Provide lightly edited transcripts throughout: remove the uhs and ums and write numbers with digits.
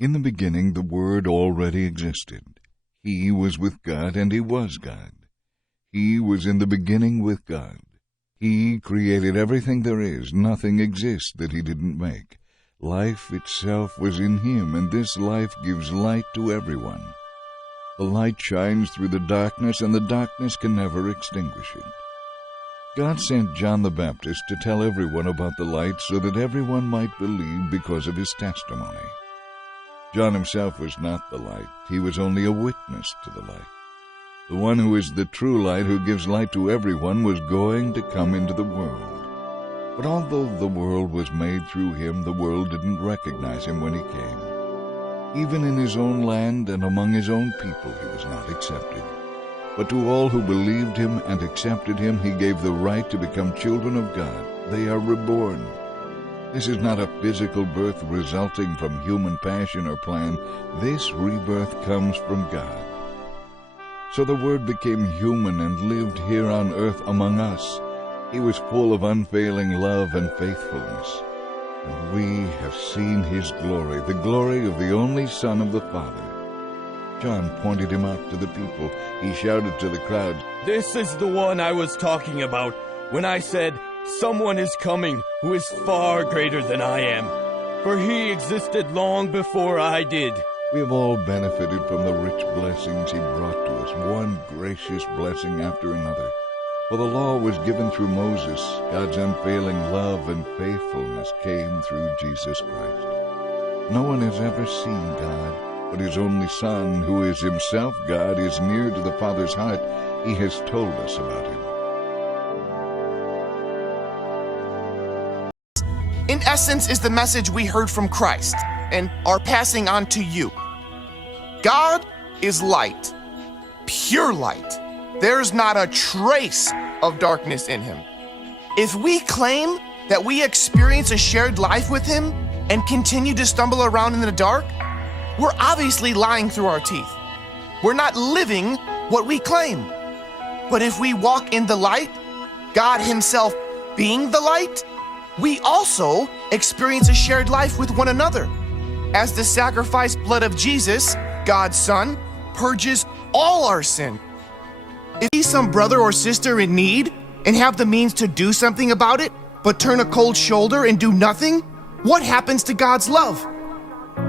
In the beginning the Word already existed. He was with God, and He was God. He was in the beginning with God. He created everything there is. Nothing exists that He didn't make. Life itself was in Him, and this life gives light to everyone. The light shines through the darkness, and the darkness can never extinguish it. God sent John the Baptist to tell everyone about the light so that everyone might believe because of his testimony. John himself was not the light. He was only a witness to the light. The one who is the true light, who gives light to everyone, was going to come into the world. But although the world was made through Him, the world didn't recognize Him when He came. Even in His own land and among His own people He was not accepted. But to all who believed Him and accepted Him, He gave the right to become children of God. They are reborn. This is not a physical birth resulting from human passion or plan. This rebirth comes from God. So the Word became human and lived here on earth among us. He was full of unfailing love and faithfulness. And we have seen His glory, the glory of the only Son of the Father. John pointed Him out to the people. He shouted to the crowds, "This is the one I was talking about when I said, 'Someone is coming who is far greater than I am, for He existed long before I did.'" We have all benefited from the rich blessings He brought to us, one gracious blessing after another. For the law was given through Moses. God's unfailing love and faithfulness came through Jesus Christ. No one has ever seen God, but His only Son, who is Himself God, is near to the Father's heart. He has told us about Him. In essence, is the message we heard from Christ and are passing on to you. God is light, pure light. There's not a trace of darkness in Him. If we claim that we experience a shared life with Him and continue to stumble around in the dark, we're obviously lying through our teeth. We're not living what we claim. But if we walk in the light, God Himself being the light, we also experience a shared life with one another, as the sacrificed blood of Jesus, God's Son, purges all our sin. If you see some brother or sister in need and have the means to do something about it, but turn a cold shoulder and do nothing, what happens to God's love?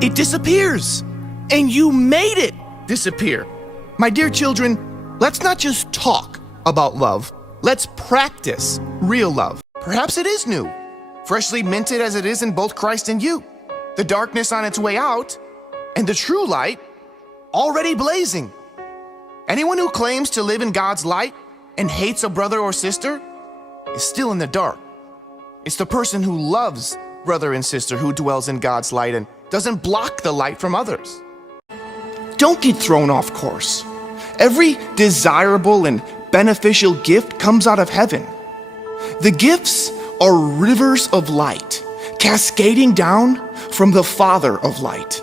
It disappears, and you made it disappear. My dear children, let's not just talk about love. Let's practice real love. Perhaps it is new, freshly minted as it is in both Christ and you, the darkness on its way out, and the true light already blazing. Anyone who claims to live in God's light and hates a brother or sister is still in the dark. It's the person who loves brother and sister who dwells in God's light and doesn't block the light from others. Don't get thrown off course. Every desirable and beneficial gift comes out of heaven. The gifts are rivers of light, cascading down from the Father of light.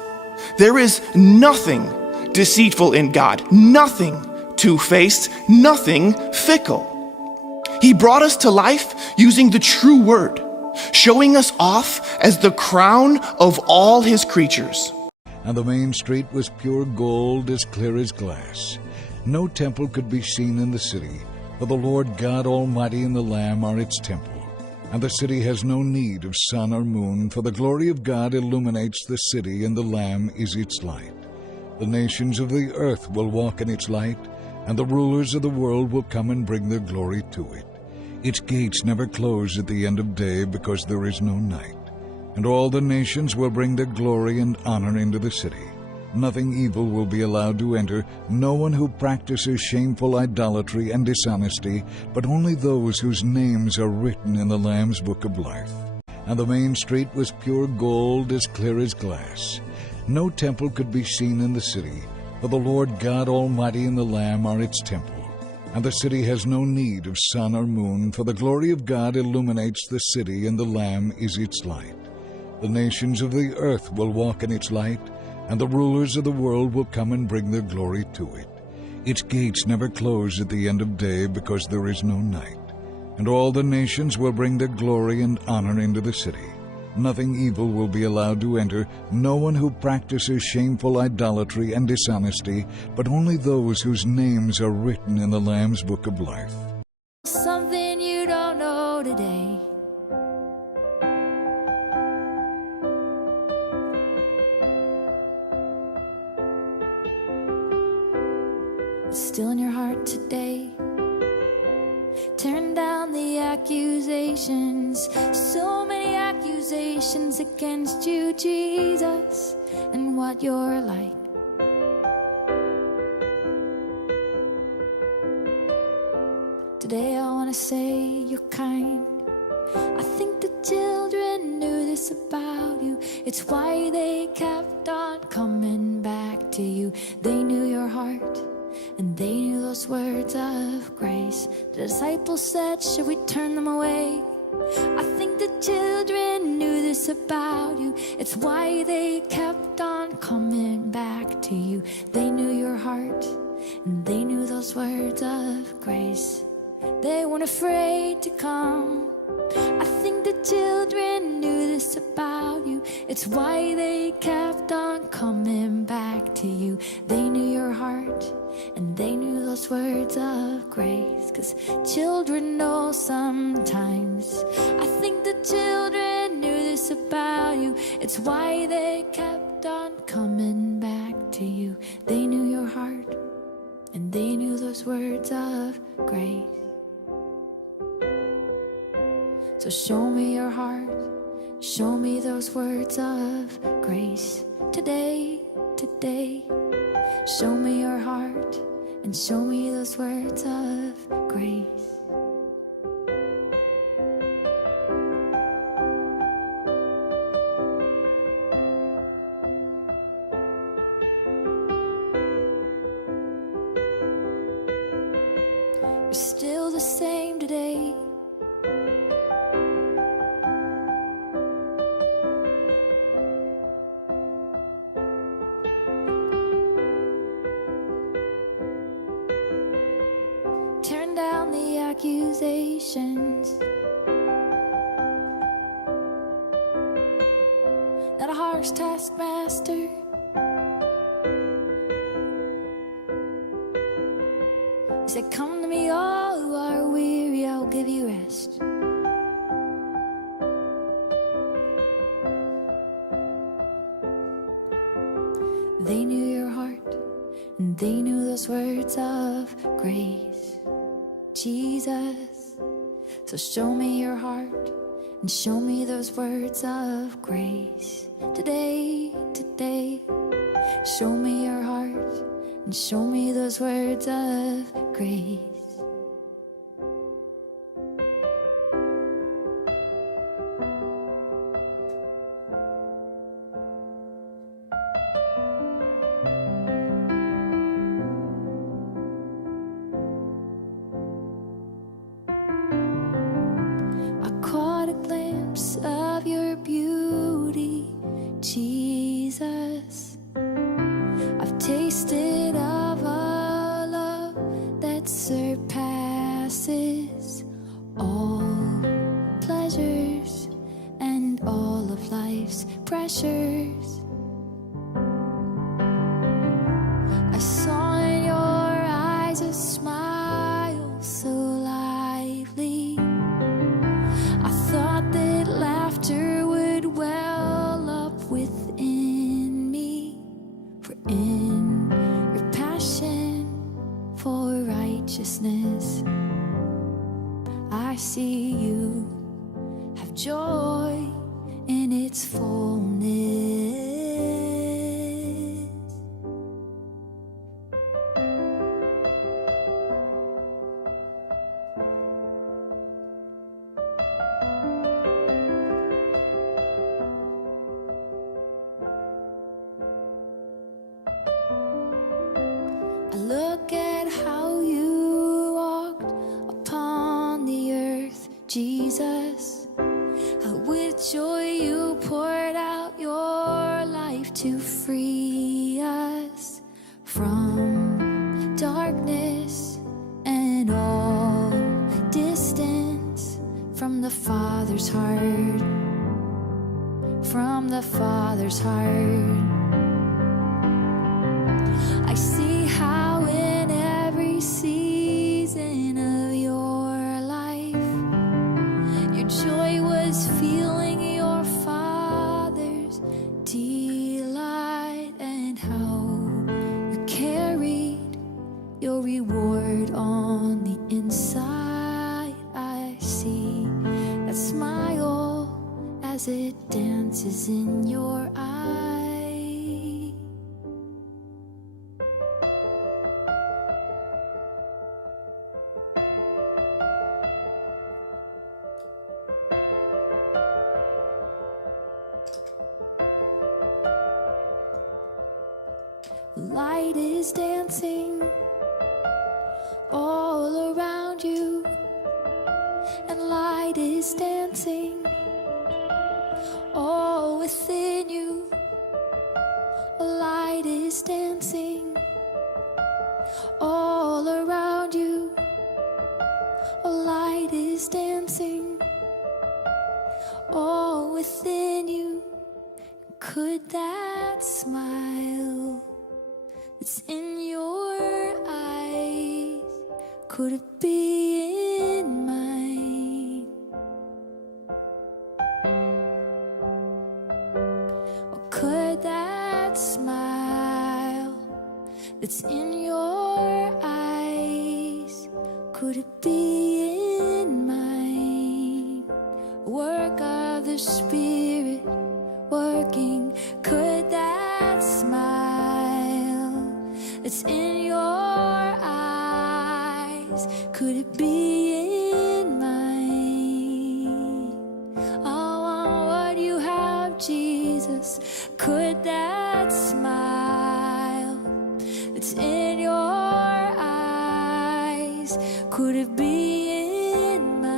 There is nothing deceitful in God, nothing two-faced, nothing fickle. He brought us to life using the true word, showing us off as the crown of all His creatures. And the main street was pure gold, as clear as glass. No temple could be seen in the city, for the Lord God Almighty and the Lamb are its temple. And the city has no need of sun or moon, for the glory of God illuminates the city, and the Lamb is its light. The nations of the earth will walk in its light, and the rulers of the world will come and bring their glory to it. Its gates never close at the end of day, because there is no night. And all the nations will bring their glory and honor into the city. Nothing evil will be allowed to enter, no one who practices shameful idolatry and dishonesty, but only those whose names are written in the Lamb's book of life. And the main street was pure gold, as clear as glass. No temple could be seen in the city, for the Lord God Almighty and the Lamb are its temple. And the city has no need of sun or moon, for the glory of God illuminates the city, and the Lamb is its light. The nations of the earth will walk in its light, and the rulers of the world will come and bring their glory to it. Its gates never close at the end of day, because there is no night. And all the nations will bring their glory and honor into the city. Nothing evil will be allowed to enter, no one who practices shameful idolatry and dishonesty, but only those whose names are written in the Lamb's Book of Life. Something you don't know today. It's still in your heart today. Turn down the accusations. So many accusations against you, Jesus, and what you're like. Today I want to say you're kind. I think the children knew this about you. It's why they kept on coming back to you. They knew your heart, and they knew those words of grace. The disciples said, should we turn them away? I think the children knew this about you. It's why they kept on coming back to you. They knew your heart, and they knew those words of grace. They weren't afraid to come. I think the children knew this about you. It's why they kept on coming back to you. They knew your heart, and they knew those words of grace. 'Cause children know sometimes. I think the children knew this about you. It's why they kept on coming back to you. They knew your heart, and they knew those words of grace. So show me your heart, show me those words of grace. Today, today, show me your heart, and show me those words of grace. You're still the same today. Turn down the accusations. Not a harsh taskmaster. He said, come to me all who are weary, I'll give you rest. They knew your heart, and they knew those words of grace. Jesus, so show me your heart, and show me those words of grace. Today, today, show me your heart, and show me those words of grace. Caught a glimpse of your beauty, Jesus. I've tasted of a love that surpasses all pleasures and all of life's pressures. I saw in your eyes a smile so lively. I thought that laughter would well up within me, for in your passion for righteousness, I see you have joy in its fullness. I look at how you walked upon the earth, Jesus. How with joy you poured out your life to free us from darkness and all distance from the Father's heart. heart. I see how in every season of your life, your joy was feeling your Father's delight, and how you carried your reward on the inside. I see that smile as it dances in your eye. Light is dancing all around you, and light is dancing all within you. Light is dancing all around you. Light is dancing all within you. Could that smile that's in your eyes, could it be in mine? Or could that smile that's in your eyes, could it be in mine? Work of the Spirit working, could that smile that's in your eyes, could it be in mine? Oh, what you have, Jesus, could that smile that's in your eyes, could it be in mine?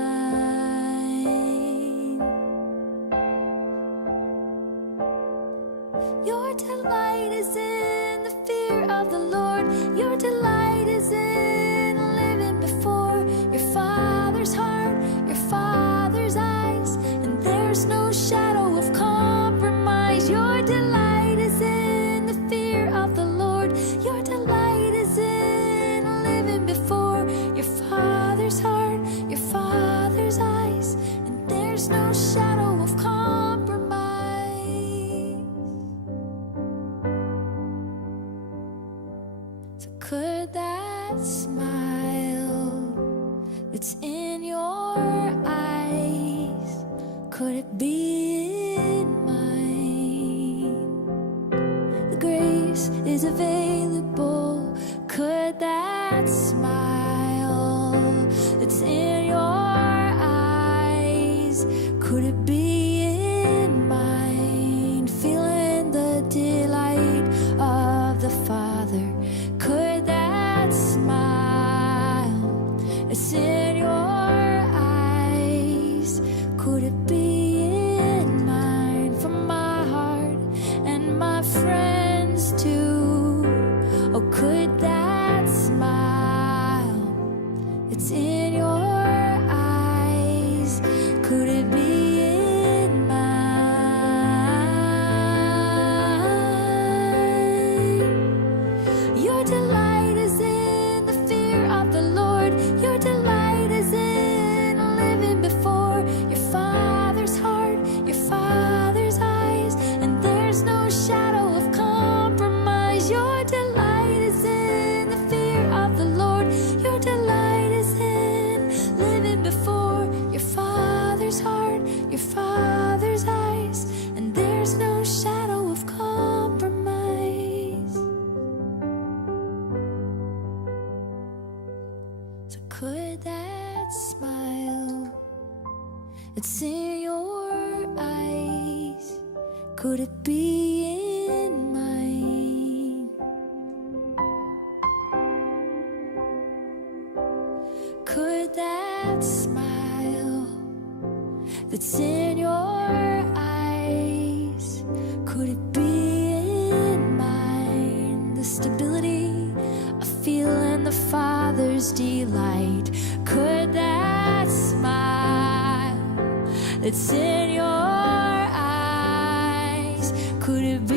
Your delight is in the fear of the Lord. Your delight is in living before your Father's heart, your Father's eyes, and there's no shadow of compromise. Your delight is in the fear of the Lord. Your delight is in living before your Father's heart, your Father's eyes, and there's no shadow of compromise. So could that smile that's in your eyes, could it be in mine? The grace is available. Could that smile that's in your eyes, could it be in mine? Feeling the delight of the Father. Could that smile that's in your eyes, could it be in mine? From my heart and my friends too. Oh, could that smile it's in your eyes, could it be in mine? Your delight is in the fear of the Lord. Your delight is in living before your Father's heart, your Father's eyes, and there's no shadow of compromise. Your delight is in the fear of the Lord. Your delight is in living before your Father's heart, your Father's eyes, and there's no shadow of compromise. So could that smile that's in your eyes, could it be in mine? Could that smile that's in your eyes, could it be in mine? The stability of feeling the Father's delight. Could that smile that's in your eyes, could it be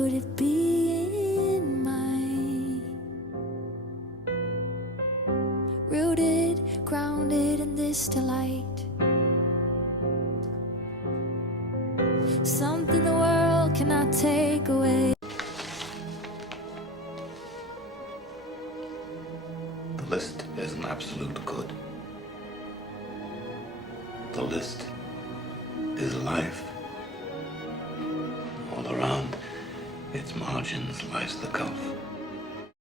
could it be in mine? Rooted, grounded in this delight, something the world cannot take away. The list is an absolute good. The list is life. All around its margins lies the gulf.